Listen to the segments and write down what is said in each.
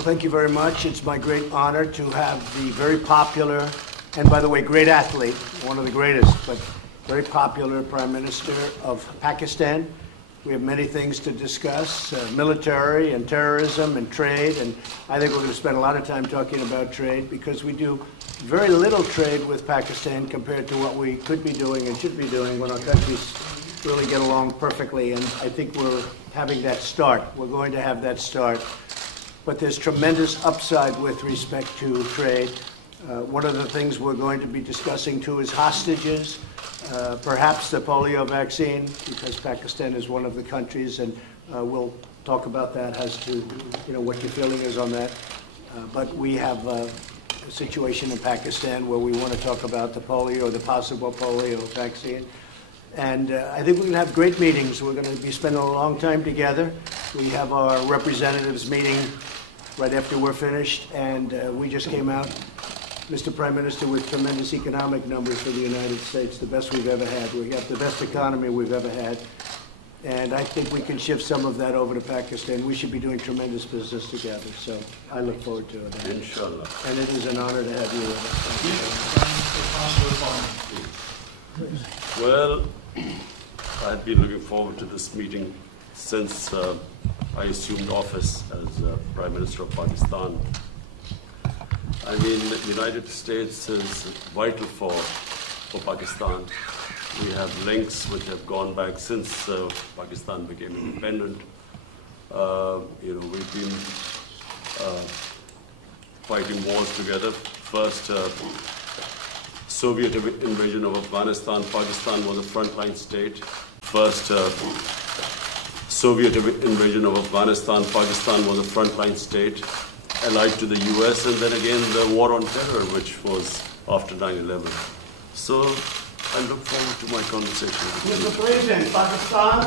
Well, thank you very much. It's my great honor to have the very popular, and by the way, great athlete, one of the greatest, but very popular Prime Minister of Pakistan. We have many things to discuss, military and terrorism and trade, and I think we're going to spend a lot of time talking about trade because we do very little trade with Pakistan compared to what we could be doing and should be doing when our countries really get along perfectly, and I think we're having that start. We're going to have that start. But there's tremendous upside with respect to trade. One of the things we're going to be discussing too is hostages, perhaps the polio vaccine, because Pakistan is one of the countries, and we'll talk about that as to what your feeling is on that. But we have a situation in Pakistan where we want to talk about the polio, the possible polio vaccine. And I think we're going to have great meetings. We're going to be spending a long time together. We have our representatives meeting right after we're finished, and we just came out, Mr. Prime Minister, with tremendous economic numbers for the United States, the best we've ever had. We have the best economy we've ever had, and I think we can shift some of that over to Pakistan. We should be doing tremendous business together, so I look forward to it. Inshallah. And it is an honor to have you with us. Well, I've been looking forward to this meeting since I assumed office as Prime Minister of Pakistan. I mean, the United States is vital for Pakistan. We have links which have gone back since Pakistan became independent. We've been fighting wars together. First, Soviet invasion of Afghanistan, Pakistan was a frontline state. First, Soviet invasion of Afghanistan, Pakistan was a frontline state, allied to the US, and then again the war on terror, which was after 9/11. So I look forward to my conversation with you. Mr. President, Pakistan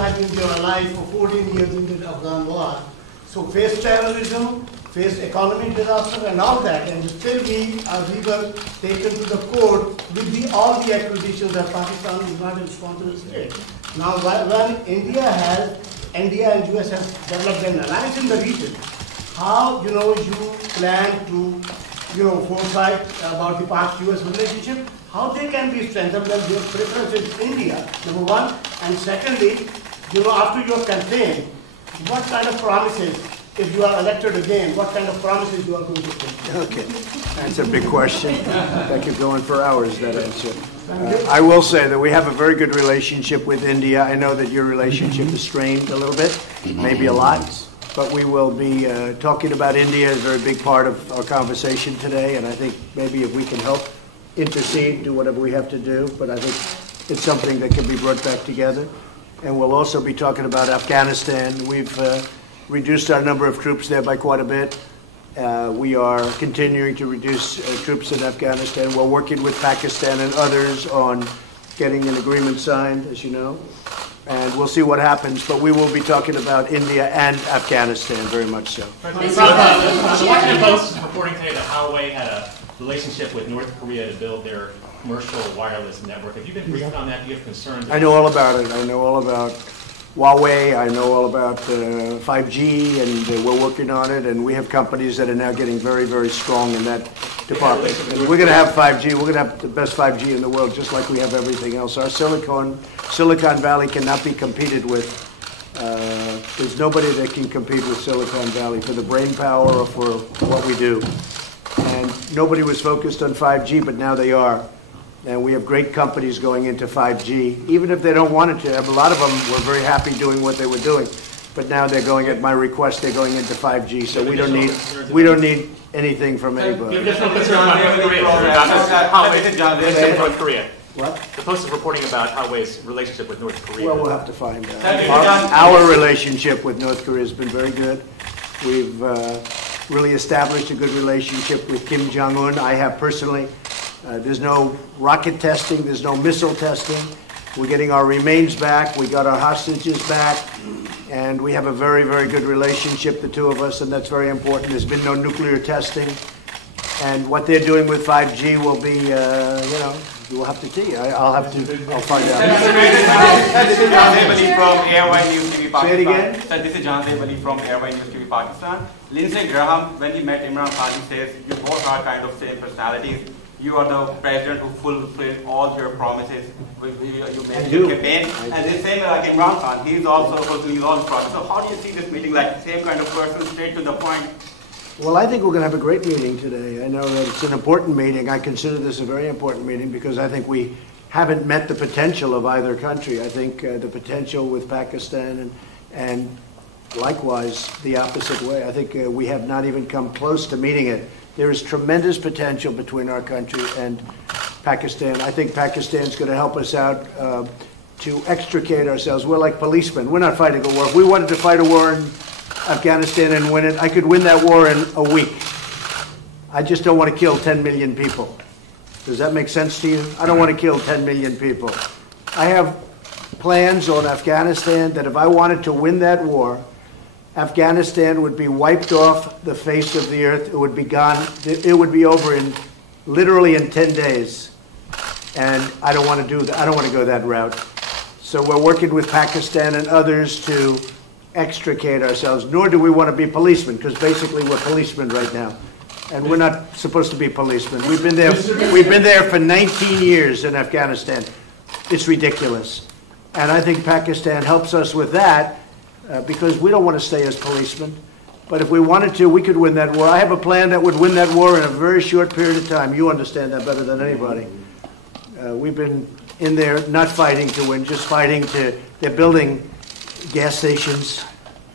has been your ally for 14 years in the Afghan war. So face terrorism, face economic disaster and all that, and still we were taken to the court with all the accusations that Pakistan is not a responsible state. Now, when India and US have developed an alliance in the region, how you plan to foresight about the past US relationship, how they can be strengthened when their preference is India, number one, and secondly, after your campaign, what kind of promises, if you are elected again, what kind of promises you are going to make? Okay, that's a big question. That could go on for hours, that answer. I will say that we have a very good relationship with India. I know that your relationship is strained a little bit, maybe a lot, but we will be talking about India as a very big part of our conversation today, and I think maybe if we can help intercede, do whatever we have to do, but I think it's something that can be brought back together. And we'll also be talking about Afghanistan. We've reduced our number of troops there by quite a bit. We are continuing to reduce troops in Afghanistan. We're working with Pakistan and others on getting an agreement signed, as you know, and we'll see what happens. But we will be talking about India and Afghanistan, very much so. The Washington Post is reporting today that Huawei had a relationship with North Korea to build their commercial wireless network. Have you been briefed on that? Do you have concerns? I know all about it. I know all about Huawei. I know all about 5G, and we're working on it. And we have companies that are now getting very, very strong in that department. And we're going to have 5G. We're going to have the best 5G in the world, just like we have everything else. Our Silicon Valley cannot be competed with. There's nobody that can compete with Silicon Valley for the brain power or for what we do. And nobody was focused on 5G, but now they are. And we have great companies going into 5G, even if they don't want it to. A lot of them were very happy doing what they were doing, but now they're going at my request. They're going into 5G, so we don't need anything from anybody. Additional concern about North Korea. What? The Post is reporting about Huawei's relationship with North Korea. Well, we'll have to find out. Our relationship with North Korea has been very good. We've really established a good relationship with Kim Jong-un. I have personally. There's no rocket testing. There's no missile testing. We're getting our remains back. We got our hostages back. And we have a very, very good relationship, the two of us, and that's very important. There's been no nuclear testing. And what they're doing with 5G will be, You'll have to see. I'll find out. This is Jahan Ali from Airwine News TV Pakistan. Say it again. Sir, this is Jahan Ali from Airwine News TV Pakistan. Lindsey Graham, when he met Imran Khan, he says, you both are kind of same personalities. You are the president who fulfilled all your promises you made in your campaign. And the same like Imran Khan, he is also fulfilling all his promises. So how do you see this meeting, like same kind of person, straight to the point? Well, I think we're going to have a great meeting today. I know that it's an important meeting. I consider this a very important meeting because I think we haven't met the potential of either country. I think the potential with Pakistan and likewise the opposite way. I think we have not even come close to meeting it. There is tremendous potential between our country and Pakistan. I think Pakistan's going to help us out to extricate ourselves. We're like policemen. We're not fighting a war. If we wanted to fight a war in Afghanistan and win it, I could win that war in a week. I just don't want to kill 10 million people. Does that make sense to you? I don't want to kill 10 million people. I have plans on Afghanistan that if I wanted to win that war, Afghanistan would be wiped off the face of the earth. It would be gone. It would be over literally in 10 days. And I don't want to do that. I don't want to go that route. So we're working with Pakistan and others to extricate ourselves, nor do we want to be policemen, because basically we're policemen right now. And we're not supposed to be policemen. We've been there for 19 years in Afghanistan. It's ridiculous. And I think Pakistan helps us with that because we don't want to stay as policemen. But if we wanted to, we could win that war. I have a plan that would win that war in a very short period of time. You understand that better than anybody. We've been in there not fighting to win, just fighting to, they're building gas stations,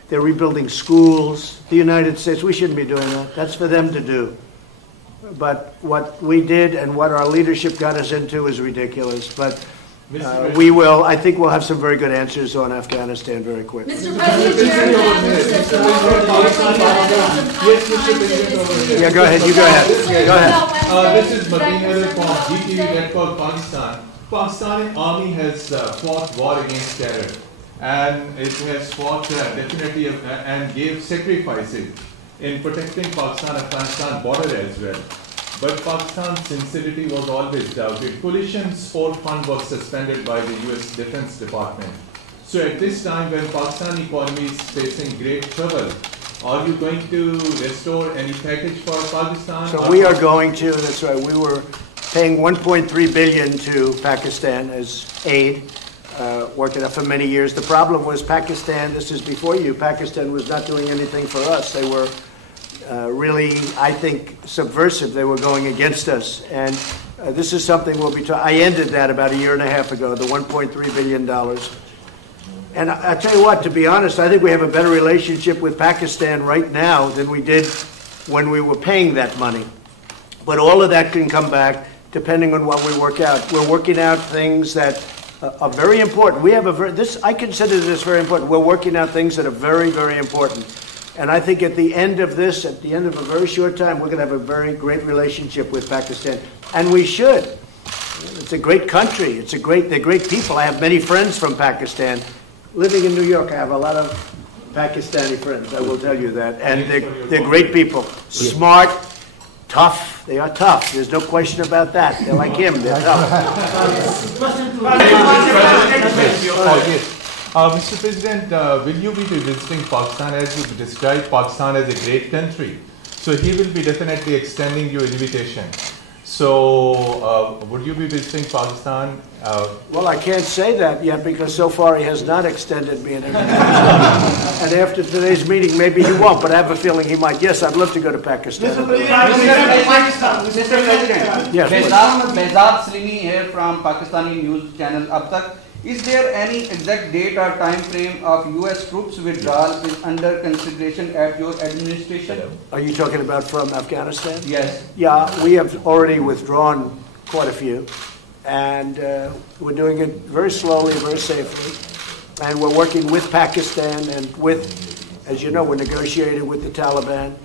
they're rebuilding schools. The United States, we shouldn't be doing that. That's for them to do. But what we did and what our leadership got us into is ridiculous. But I think we'll have some very good answers on Afghanistan very quickly. Mr. President, Yeah, go ahead. You go ahead. Yeah, go ahead. This is Mateen Heather from GTV Network Pakistan. Pakistani army has fought war against terror, and it has fought definitely and gave sacrifices in protecting Pakistan-Afghanistan border as well. But Pakistan's sincerity was always doubted. Coalition Support Fund was suspended by the US Defense Department. So at this time when Pakistan economy is facing great trouble, are you going to restore any package for Pakistan? So we are going to, that's right, we were paying $1.3 billion to Pakistan as aid, working up for many years. The problem was Pakistan, this is before you, Pakistan was not doing anything for us. They were really, I think, subversive. They were going against us. And this is something we'll be talking. I ended that about a year and a half ago, the $1.3 billion. And I tell you what, to be honest, I think we have a better relationship with Pakistan right now than we did when we were paying that money. But all of that can come back depending on what we work out. We're working out things that are very important. We have I consider this very important. We're working out things that are very, very important. And I think at the end of this, at the end of a very short time, we're going to have a very great relationship with Pakistan. And we should. It's a great country. They're great people. I have many friends from Pakistan. Living in New York, I have a lot of Pakistani friends, I will tell you that. And they're great people. Smart, tough. They are tough. There's no question about that. They're like him. They're tough. Mr. President, will you be visiting Pakistan as you described Pakistan as a great country? So he will be definitely extending you an invitation. So would you be visiting Pakistan? Well, I can't say that yet because so far he has not extended me an invitation. And after today's meeting, maybe he won't, but I have a feeling he might. Yes, I'd love to go to Pakistan. Mr. President, Yes, Behzad Salimi here from Pakistani news channel Ab Tak. Is there any exact date or time frame of US troops withdrawal is under consideration at your administration? Are you talking about from Afghanistan? Yes. Yeah, we have already withdrawn quite a few. And we're doing it very slowly, very safely. And we're working with Pakistan and with, as you know, we're negotiating with the Taliban.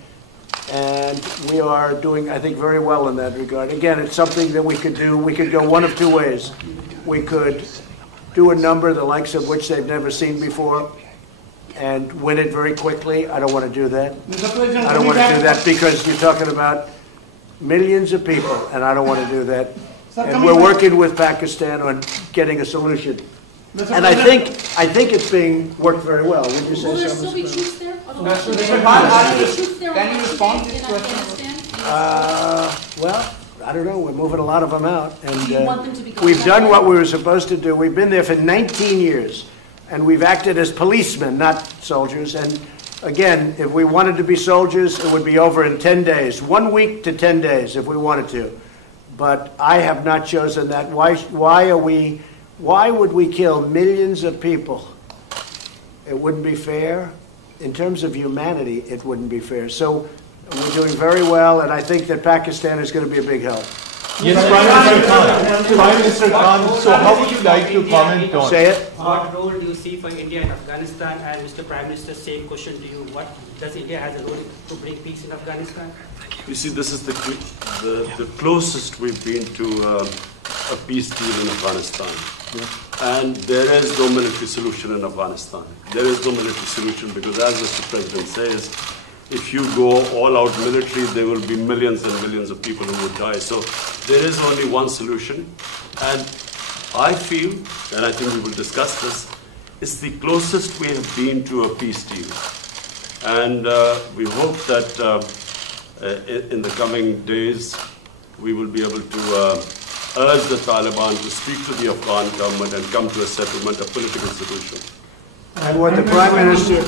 And we are doing, I think, very well in that regard. Again, it's something that we could do. We could go one of two ways. We could do a number the likes of which they've never seen before and win it very quickly. I don't want to do that. I don't want to do that because you're talking about millions of people, and I don't want to do that. And we're working with Pakistan on getting a solution. And I think it's being worked very well. Would you Will say there so? still be Mr. troops there? Can you respond to this question? Afghanistan? Well, I don't know. We're moving a lot of them out. And Do you want them to be going we've that done way? what we were supposed to do. We've been there for 19 years. And we've acted as policemen, not soldiers. And again, if we wanted to be soldiers, it would be over in 10 days. 1 week to 10 days if we wanted to. But I have not chosen that. Why would we kill millions of people? It wouldn't be fair. In terms of humanity, it wouldn't be fair. So we're doing very well, and I think that Pakistan is going to be a big help. Yes, Prime Minister Khan, so how would you like to comment on? Say it. What role do you see for India in Afghanistan? And Mr. Prime Minister, same question to you. What does India has a role to bring peace in Afghanistan? You see, this is the closest we've been to a peace deal in Afghanistan. And there is no military solution in Afghanistan. There is no military solution because, as Mr. President says, if you go all out military, there will be millions and millions of people who would die. So there is only one solution. And I feel, and I think we will discuss this, it's the closest we have been to a peace deal. And we hope that in the coming days, we will be able to urge the Taliban to speak to the Afghan government and come to a settlement, a political solution. And what the Prime Minister,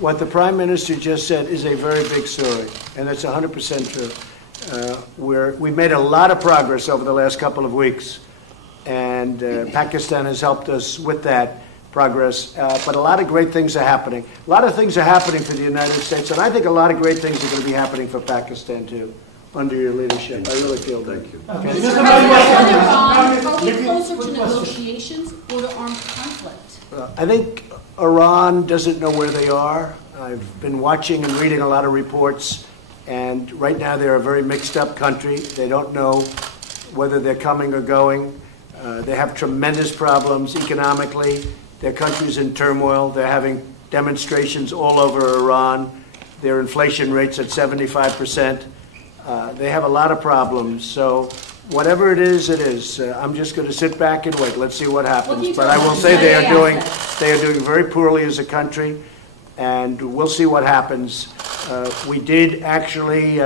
what the Prime Minister just said is a very big story, and it's 100% true. We've made a lot of progress over the last couple of weeks, and Pakistan has helped us with that progress. But a lot of great things are happening. A lot of things are happening for the United States, and I think a lot of great things are going to be happening for Pakistan too, under your leadership. I really feel that. Thank you. Are we closer to negotiations or to armed conflict? I think Iran doesn't know where they are. I've been watching and reading a lot of reports, and right now they're a very mixed up country. They don't know whether they're coming or going. They have tremendous problems economically. Their country's in turmoil. They're having demonstrations all over Iran. Their inflation rate's at 75%. They have a lot of problems. So whatever it is, it is. I'm just going to sit back and wait. Let's see what happens. But I will say they are doing very poorly as a country, and we'll see what happens. We did actually,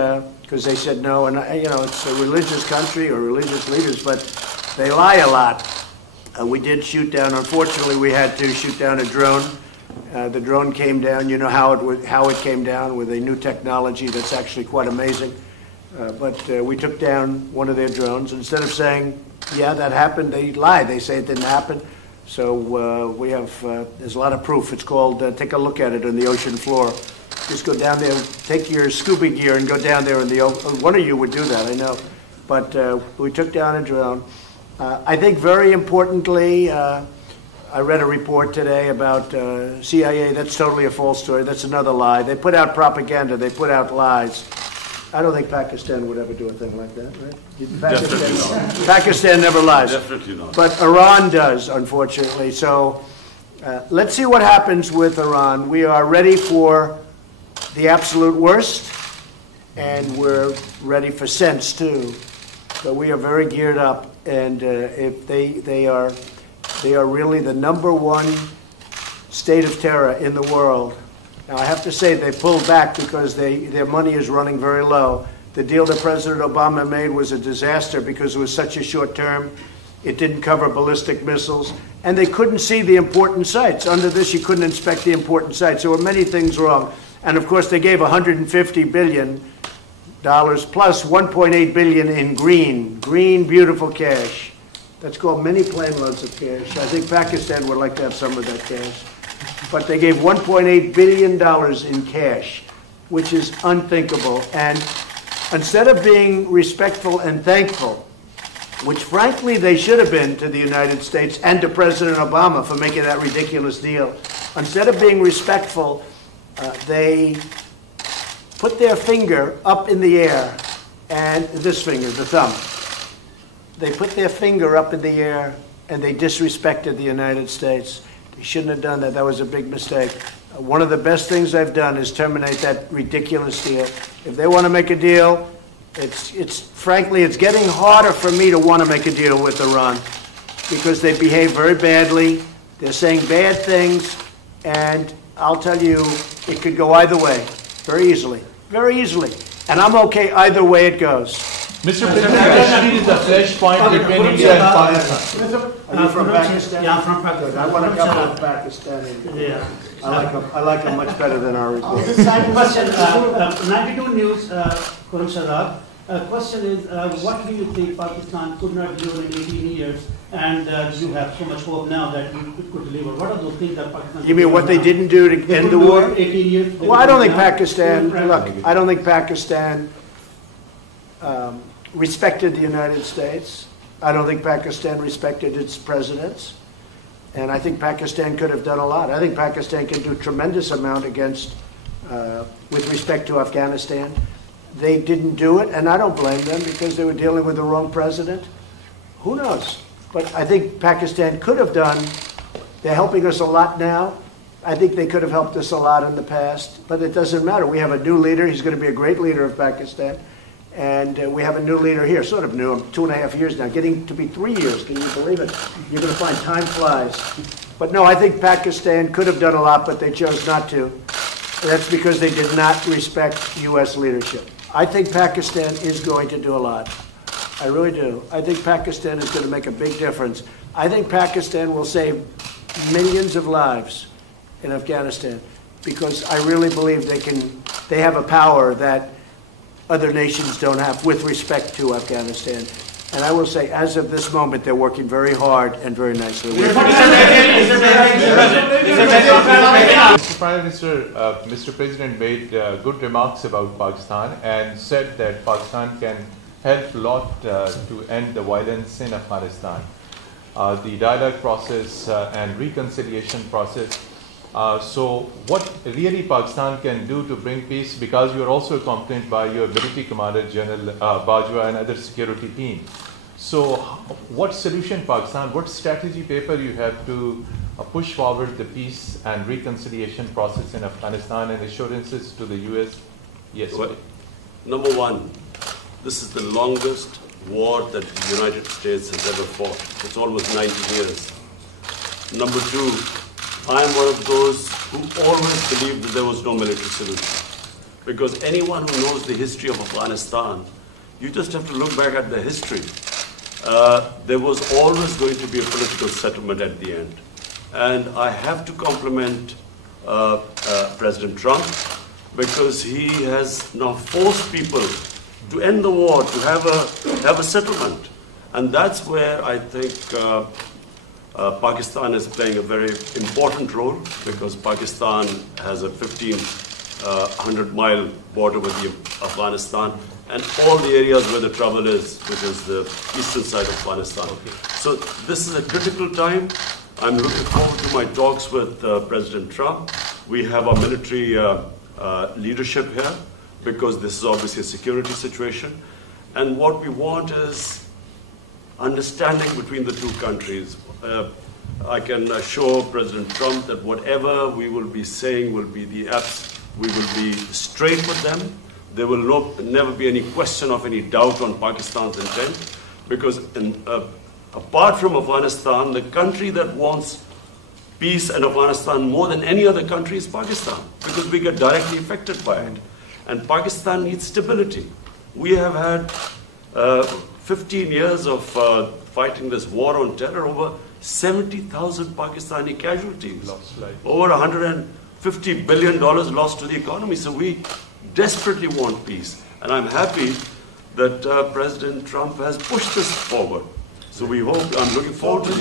because they said no, and it's a religious country or religious leaders, but they lie a lot. We did shoot down. Unfortunately, we had to shoot down a drone. The drone came down. You know how it came down, with a new technology that's actually quite amazing. But we took down one of their drones. Instead of saying, yeah, that happened, they lied. They say it didn't happen. So we have, there's a lot of proof. It's called, take a look at it on the ocean floor. Just go down there, take your scuba gear and go down there in the ocean. One of you would do that, I know. But we took down a drone. I think very importantly, I read a report today about CIA. That's totally a false story. That's another lie. They put out propaganda. They put out lies. I don't think Pakistan would ever do a thing like that, right? Pakistan never lies. Definitely not. But Iran does, unfortunately. So let's see what happens with Iran. We are ready for the absolute worst, and we're ready for sense, too. So we are very geared up, and if they are really the #1 state of terror in the world. Now, I have to say they pulled back because their money is running very low. The deal that President Obama made was a disaster because it was such a short term. It didn't cover ballistic missiles, and they couldn't see the important sites. Under this, you couldn't inspect the important sites. There were many things wrong. And, of course, they gave $150 billion plus $1.8 billion in green, beautiful cash. That's called many plane loads of cash. I think Pakistan would like to have some of that cash. But they gave $1.8 billion in cash, which is unthinkable. And instead of being respectful and thankful, which frankly they should have been to the United States and to President Obama for making that ridiculous deal, instead of being respectful, they put their finger up in the air, and this finger, the thumb, they put their finger up in the air and they disrespected the United States. They shouldn't have done that. That was a big mistake. One of the best things I've done is terminate that ridiculous deal. If they want to make a deal, Frankly, it's getting harder for me to want to make a deal with Iran because they behave very badly. They're saying bad things, and I'll tell you, it could go either way, very easily, very easily. And I'm okay either way it goes. Mr. President, Kashmir is the flashpoint between India and Pakistan. Are you from Pakistan? Yeah, I'm from Pakistan. I want to couple of Pakistani. Yeah. I like them much better than our report. This side question, 92 News, Khurram Shadab. Question is, what do you think Pakistan could not do in 18 years, and you have so much hope now that you could deliver? What are those things that Pakistan? You mean what they didn't do to end the war? 18 years. Well, I don't think Pakistan, look, I don't think Pakistan respected the United States. I don't think Pakistan respected its presidents. And I think Pakistan could have done a lot. I think Pakistan can do a tremendous amount against, with respect to Afghanistan. They didn't do it, and I don't blame them because they were dealing with the wrong president. Who knows? But I think Pakistan could have done. They're helping us a lot now. I think they could have helped us a lot in the past, but it doesn't matter. We have a new leader. He's going to be a great leader of Pakistan. And we have a new leader here, sort of new, 2.5 years now, getting to be 3 years. Can you believe it? You're going to find time flies. But no, I think Pakistan could have done a lot, but they chose not to. That's because they did not respect U.S. leadership. I think Pakistan is going to do a lot. I really do. I think Pakistan is going to make a big difference. I think Pakistan will save millions of lives in Afghanistan because I really believe they have a power that other nations don't have with respect to Afghanistan. And I will say, as of this moment, they're working very hard and very nicely. Mr. Prime Minister, Mr. President made good remarks about Pakistan and said that Pakistan can help a lot to end the violence in Afghanistan. The dialogue process and reconciliation process. So what really Pakistan can do to bring peace, because you are also accompanied by your military commander, General Bajwa, and other security team. So what solution Pakistan, what strategy paper you have to push forward the peace and reconciliation process in Afghanistan and assurances to the U.S.? Yes. Well, number one, this is the longest war that the United States has ever fought. It's almost 90 years. Number two, I am one of those who always believed that there was no military solution. Because anyone who knows the history of Afghanistan, you just have to look back at the history. There was always going to be a political settlement at the end. And I have to compliment President Trump because he has now forced people to end the war, to have a settlement. And that's where I think Pakistan is playing a very important role because Pakistan has a 1,500-mile border with Afghanistan and all the areas where the trouble is, which is the eastern side of Afghanistan. Okay. So this is a critical time. I'm looking forward to my talks with President Trump. We have our military leadership here because this is obviously a security situation. And what we want is understanding between the two countries. I can assure President Trump that whatever we will be saying will be we will be straight with them. There will never be any question of any doubt on Pakistan's intent, because apart from Afghanistan, the country that wants peace in Afghanistan more than any other country is Pakistan, because we get directly affected by it. And Pakistan needs stability. We have had 15 years of fighting this war on terror, over 70,000 Pakistani casualties, over $150 billion lost to the economy. So we desperately want peace. And I'm happy that President Trump has pushed this forward. So I'm looking forward to this.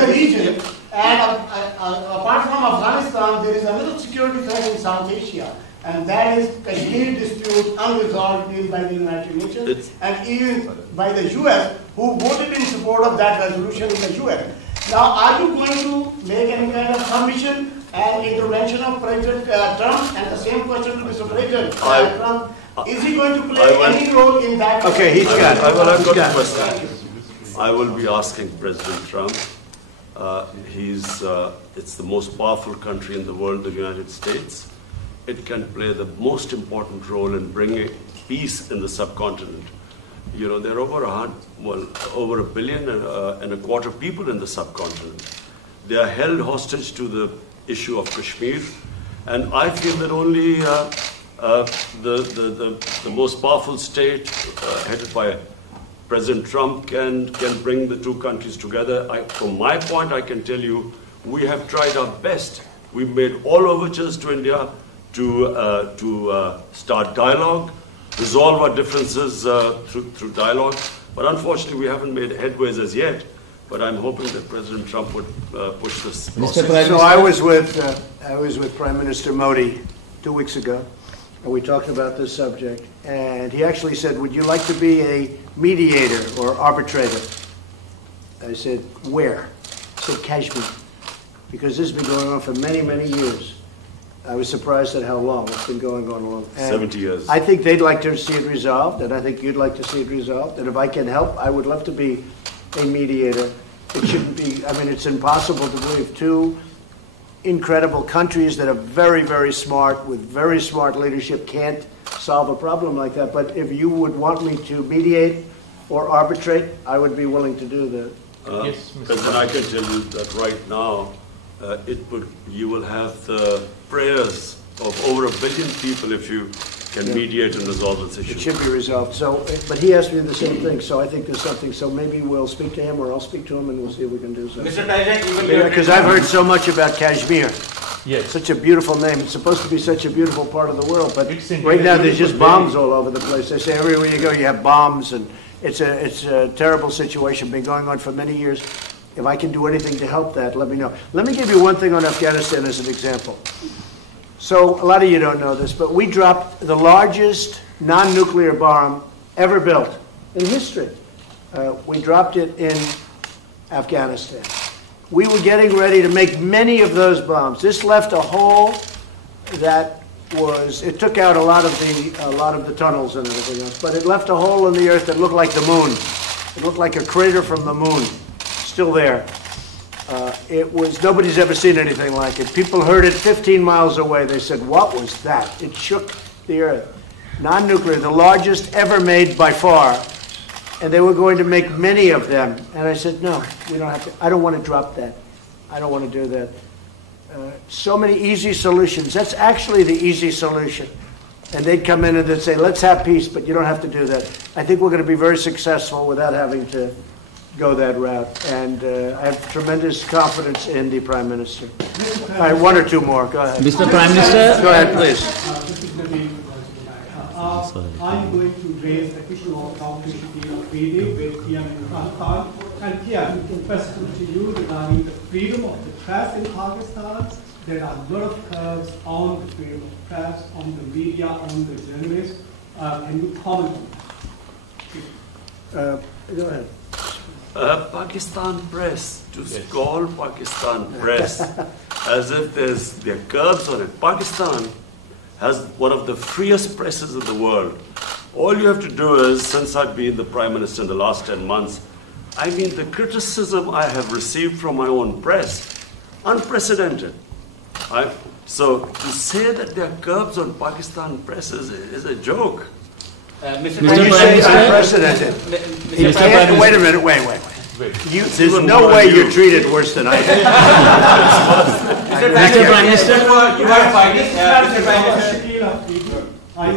The region, and apart from Afghanistan, there is another security threat in South Asia. And that is Kashmir dispute unresolved even by the United Nations and even by the US, who voted in support of that resolution in the UN. Now, are you going to make any kind of submission and intervention of President Trump? And the same question to Mr. President Trump. Is he going to play any role in that? Okay, he's got it. I've got a question. I will be asking President Trump. It's the most powerful country in the world, the United States. it can play the most important role in bringing peace in the subcontinent. You know, there are over a billion and a quarter people in the subcontinent. They are held hostage to the issue of Kashmir, and I feel that only the most powerful state, headed by President Trump, can bring the two countries together. From my point, I can tell you, we have tried our best. We've made all overtures to India to start dialogue, resolve our differences through dialogue. But unfortunately, we haven't made headways as yet. But I'm hoping that President Trump would push this process. So I was with Prime Minister Modi 2 weeks ago, and we talked about this subject. And he actually said, "Would you like to be a mediator or arbitrator?" I said, "Where?" He said, "Kashmir," because this has been going on for many, many years. I was surprised at how long it's been going on long. And 70 years. I think they'd like to see it resolved, and I think you'd like to see it resolved. And if I can help, I would love to be a mediator. It shouldn't be, I mean, it's impossible to believe two incredible countries that are very, very smart, with very smart leadership, can't solve a problem like that. But if you would want me to mediate or arbitrate, I would be willing to do that. Yes, Mr. President, I can tell you that right now, you will have the prayers of over 1 billion people if you can mediate and resolve this issue. It should be resolved. So, but he asked me the same thing, so I think there's something. So maybe we'll speak to him, or I'll speak to him, and we'll see if we can do something. Mr. President, Because I've heard so much about Kashmir. Yes. Such a beautiful name. It's supposed to be such a beautiful part of the world, but It's indeed right now a there's just beautiful bombs all over the place. They say everywhere you go you have bombs, and it's a terrible situation. Been going on for many years. If I can do anything to help that, let me know. Let me give you one thing on Afghanistan as an example. So a lot of you don't know this, but we dropped the largest non-nuclear bomb ever built in history. We dropped it in Afghanistan. We were getting ready to make many of those bombs. This left a hole that was, it took out a lot of the tunnels and everything else, but it left a hole in the earth that looked like the moon. It looked like a crater from the moon, still there. Nobody's ever seen anything like it. People heard it 15 miles away. They said, "What was that?" It shook the earth. Non-nuclear, the largest ever made by far. And they were going to make many of them. And I said, "No, we don't have to. I don't want to drop that. I don't want to do that." So many easy solutions. That's actually the easy solution. And they'd come in and they'd say, "Let's have peace, but you don't have to do that." I think we're going to be very successful without having to go that route. And I have tremendous confidence in the Prime Minister. All right, one or two more. Go ahead. Mr. Prime Minister. Go ahead, please. I'm going to raise the issue of competition of trading with PM Imran Khan. And here, question to you regarding the freedom of the press in Pakistan. There are a lot of curves on the freedom of press, on the media, on the journalists. Can you comment on that? Go ahead. Pakistan press, to call Pakistan press as if there are curbs on it. Pakistan has one of the freest presses in the world. All you have to do is, since I've been the Prime Minister in the last 10 months, I mean, the criticism I have received from my own press, unprecedented. So to say that there are curbs on Pakistan press is a joke. Mr. When you say unprecedented, you can't, wait a minute, wait. There's no way you're treated worse than I am. Mr. Prime Minister, you are fighting.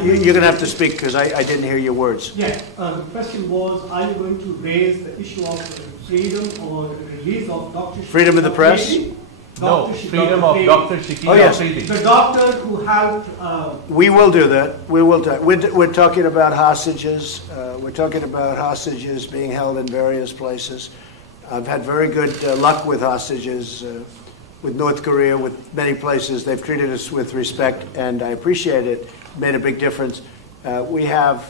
You're going to have to speak because I didn't hear your words. Yeah, the question was, are you going to raise the issue of freedom or the release of Dr. Freedom of the press? No, freedom of Dr. Shakil. Oh, yes. The doctor who helped... We will do that. We will do it. We're talking about hostages. We're talking about hostages being held in various places. I've had very good luck with hostages, with North Korea, with many places. They've treated us with respect, and I appreciate it. Made a big difference. We have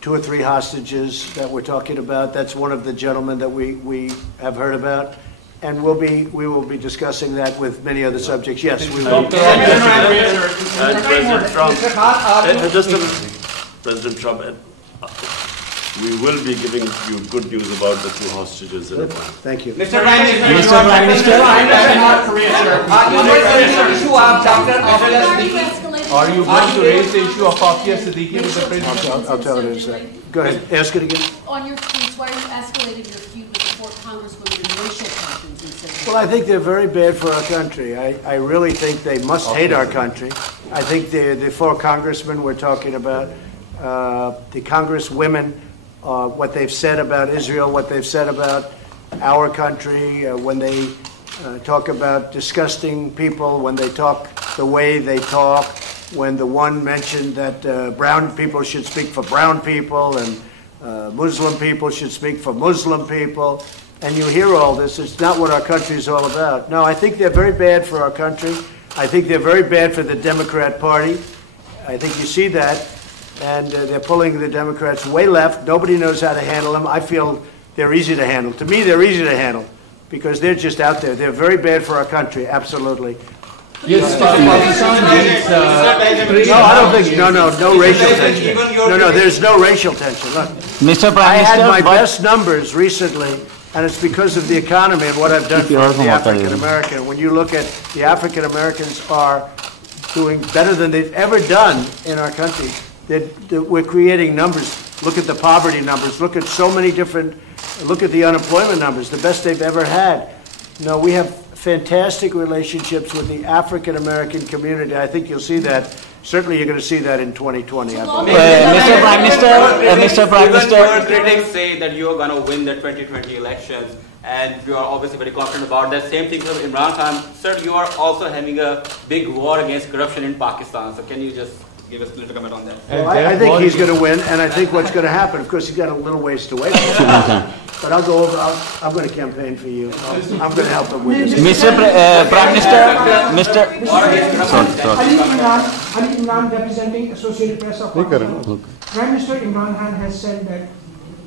2 or 3 hostages that we're talking about. That's one of the gentlemen that we have heard about. And we will be discussing that with many other subjects. Yes, we will. President Trump, President Trump, we will be giving you good news about the 2 hostages in advance. Thank you. Mr. Prime Minister, Mr. Prime Minister. Why are you escalating Are you going to raise the issue of Afia Siddiqui with the president? I'll tell it in a second. Go ahead, ask it again. On your tweets, why are you escalating your feud with the 4 congresswomen and racial tensions instead of... Well, I think they're very bad for our country. I really think they must hate our country. I think the 4 congressmen we're talking about, the congresswomen, what they've said about Israel, what they've said about our country, when they talk about disgusting people, when they talk the way they talk, when the one mentioned that brown people should speak for brown people and Muslim people should speak for Muslim people, and you hear all this, it's not what our country is all about. No, I think they're very bad for our country. I think they're very bad for the Democrat Party. I think you see that, and they're pulling the Democrats way left. Nobody knows how to handle them. I feel they're easy to handle. To me, they're easy to handle because they're just out there. They're very bad for our country, absolutely. Yes, No, I don't think, no racial tension. No, there's no racial tension. Look, Mr. Prime I had Minister, my but- best numbers recently, and it's because of the economy and what I've done for the African American. When you look at the African Americans are doing better than they've ever done in our country. We're creating numbers. Look at the poverty numbers. Look at so many different, look at the unemployment numbers, the best they've ever had. No, we have fantastic relationships with the African American community. I think you'll see that. Certainly you're going to see that in 2020. I believe. Mr. Prime Minister, Your critics say that you are going to win the 2020 elections, and you are obviously very confident about that. Same thing with Imran Khan. Sir, you are also having a big war against corruption in Pakistan. So can you just give us a little comment on that? Well, I think he's going to win, and I think what's going to happen, of course, he's got a little ways to wait. But I'll go over, I'm going to campaign for you. I'm going to help him win this. Mr. Prime Minister, Ali Imran representing Associated Press of Pakistan. Prime Minister Imran Khan has said that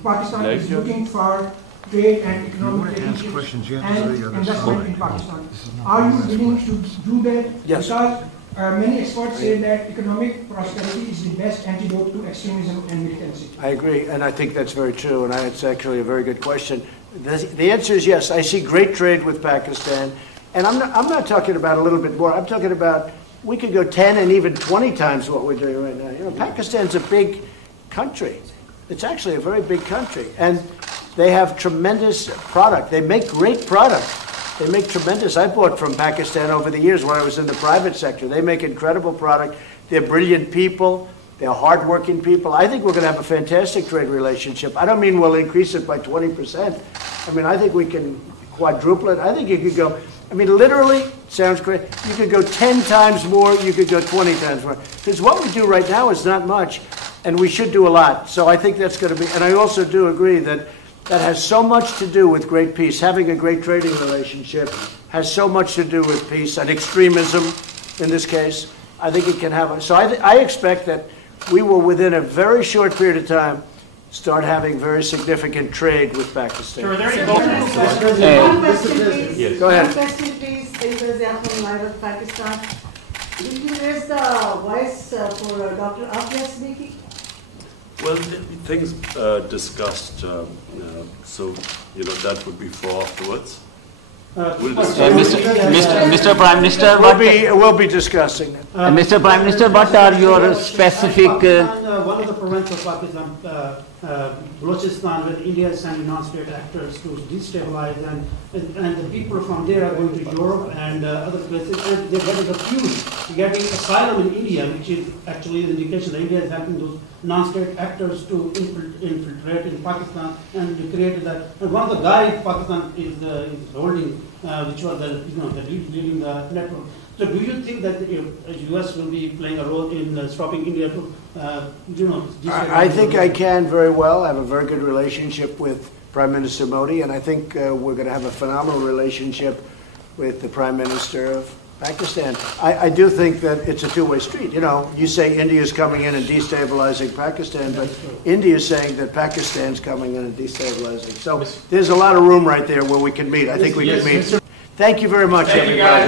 Pakistan is looking for trade and economic relationships and investment in Pakistan. Are you willing to do that? Yes. Because many experts say that economic prosperity is the best antidote to extremism and militancy. I agree, and I think that's very true, and it's actually a very good question. The answer is yes. I see great trade with Pakistan, and I'm not talking about a little bit more. I'm talking about we could go 10 and even 20 times what we're doing right now. You know, Pakistan's a big country. It's actually a very big country, and they have tremendous product. They make great product. They make tremendous. I bought from Pakistan over the years when I was in the private sector. They make incredible product. They're brilliant people. They're hardworking people. I think we're going to have a fantastic trade relationship. I don't mean we'll increase it by 20%. I mean, I think we can quadruple it. I think you could go, I mean, literally, sounds great. You could go 10 times more. You could go 20 times more. Because what we do right now is not much, and we should do a lot. So I think that's going to be, and I also do agree that that has so much to do with great peace. Having a great trading relationship has so much to do with peace and extremism in this case. I think it can have, so I expect that we will, within a very short period of time, start having very significant trade with Pakistan. Sure, are there any votes? One question, please. Yes. Go ahead. One question, please. From live of Pakistan. Will you raise the voice for Dr. Afia Siddiqui? Well, things discussed, so that would be for afterwards. We'll discuss. Mr. Prime Minister, We'll be discussing it. Mr. Prime Minister, what are your specific? One of the provinces of Pakistan, Balochistan, where India is sending non-state actors to destabilize, and the people from there are going to Europe and other places, and they're getting accused, getting asylum in India, which is actually an indication that India is helping those non-state actors to infiltrate in Pakistan and to create that. And one of the guys Pakistan is holding, which was leading the network. So do you think that the U.S. will be playing a role in stopping India to, I think I can very well. I have a very good relationship with Prime Minister Modi, and I think we're going to have a phenomenal relationship with the Prime Minister of Pakistan. I do think that it's a two-way street. You say India is coming in and destabilizing Pakistan, but India is saying that Pakistan's coming in and destabilizing. So there's a lot of room right there where we can meet. I think we can meet. Thank you very much, everybody.